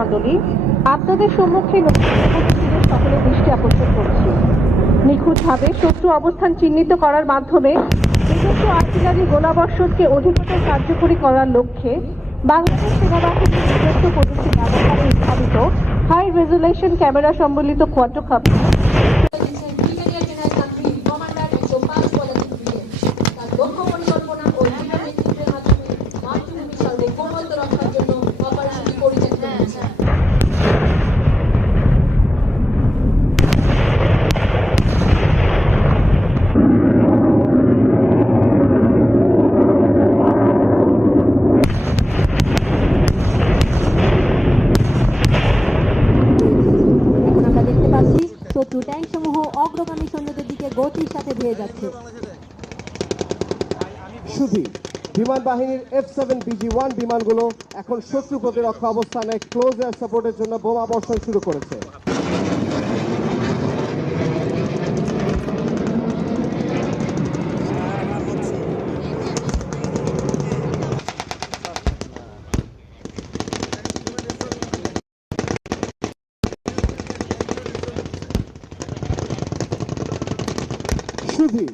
মণ্ডলী, আপনাদের সম্মুখে উপস্থিতিদের সকলের দৃষ্টি আকর্ষণ করছি। নিখুঁতভাবে শত্রু অবস্থান চিহ্নিত করার মাধ্যমে নিজস্ব আর্টিলারি গোলাবর্ষণকে অধিকতর কার্যকরী করার লক্ষ্যে বাংলাদেশ সেনাবাহিনীর নিজস্ব প্রযুক্তি ব্যবহারে উদ্ভাবিত হাই রেজুলেশন ক্যামেরা সম্বলিত কোয়াড্রোকপ শত্রু ট্যাঙ্ক সমূহ অগ্রগামী সৈন্যদের দিকে গতির সাথে ধেয়ে যাচ্ছে। সুধী বিমান বাহিনীর F7BG-1 বিমানগুলো এখন শত্রু প্রতিরক্ষা অবস্থানে ক্লোজ এয়ার সাপোর্টের জন্য বোমা বর্ষণ শুরু করেছে। সুধী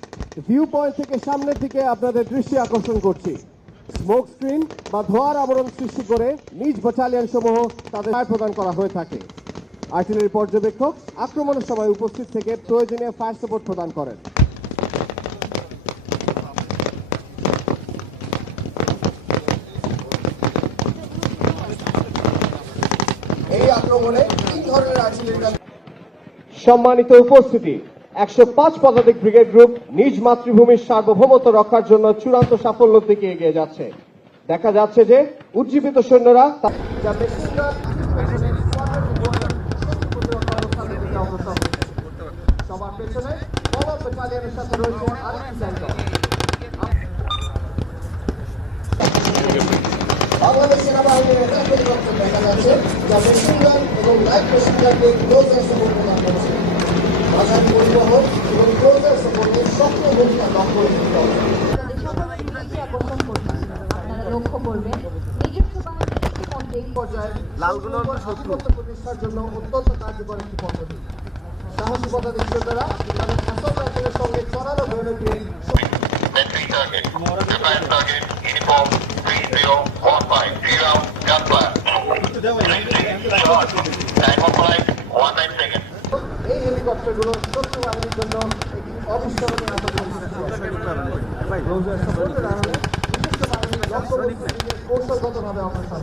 ভিউ পয়েন্ট থেকে সামনের দিকে আপনাদের দৃষ্টি আকর্ষণ করছি। স্মোক স্ক্রিন বা ধোঁয়ার আবরণ সৃষ্টি করে নিজ ব্যাটালিয়ন সমূহ তাদের ফায়ার প্রদান করা হয়ে থাকে। আর্টিলারি পর্যবেক্ষক আক্রমণের সময় উপস্থিত থেকে প্রয়োজনীয় ফায়ার সাপোর্ট প্রদান করেন। এই আক্রমণে তিন ধরনের আর্টিলারি সম্মানিত উপস্থিতি, 105 পদাতিক ব্রিগেড গ্রুপ নিজ মাতৃভূমির সার্বভৌমত্ব রক্ষার জন্য চূড়ান্ত সাফল্যের দিকে এগিয়ে যাচ্ছে। দেখা যাচ্ছে যে উজ্জীবিত সৈন্যরা সবার পেছনে বড় ব্যাটালিয়নের সাথে রয়েছে আরেকটি সেন্টার। বাংলাদেশ সেনাবাহিনীর একটা পরিবর্তন দেখা যাচ্ছে, যা মেশিন গান এবং লাইট মেশিন গানকে ক্লোজ এয়ার সাপোর্ট প্রদান করছে। মাঝারি পরিবহন এবং ক্লোজ এয়ার সাপোর্টের সক্রিয় ভূমিকা লক্ষ্য করতে হবে। আপনারা লক্ষ্য করবেন লালগুলোর আধিপত্য প্রতিষ্ঠার জন্য অত্যন্ত কার্যকর একটি পদ্ধতি। সাহসী পদাতিক সৈন্যরা তাদের আসল রাইফেলের সঙ্গে চড়ানো গ্রেনেডকে Entry target. Define target. Uniform 3015. 3 round gunfire. Shot. Time of flight 19 seconds. এই হেলিকপ্টারগুলো শত্রু বাহিনীর জন্য একটি অবিস্মরণীয় আতঙ্ক সৃষ্টি করে। কৌশলগতভাবে অগ্রসর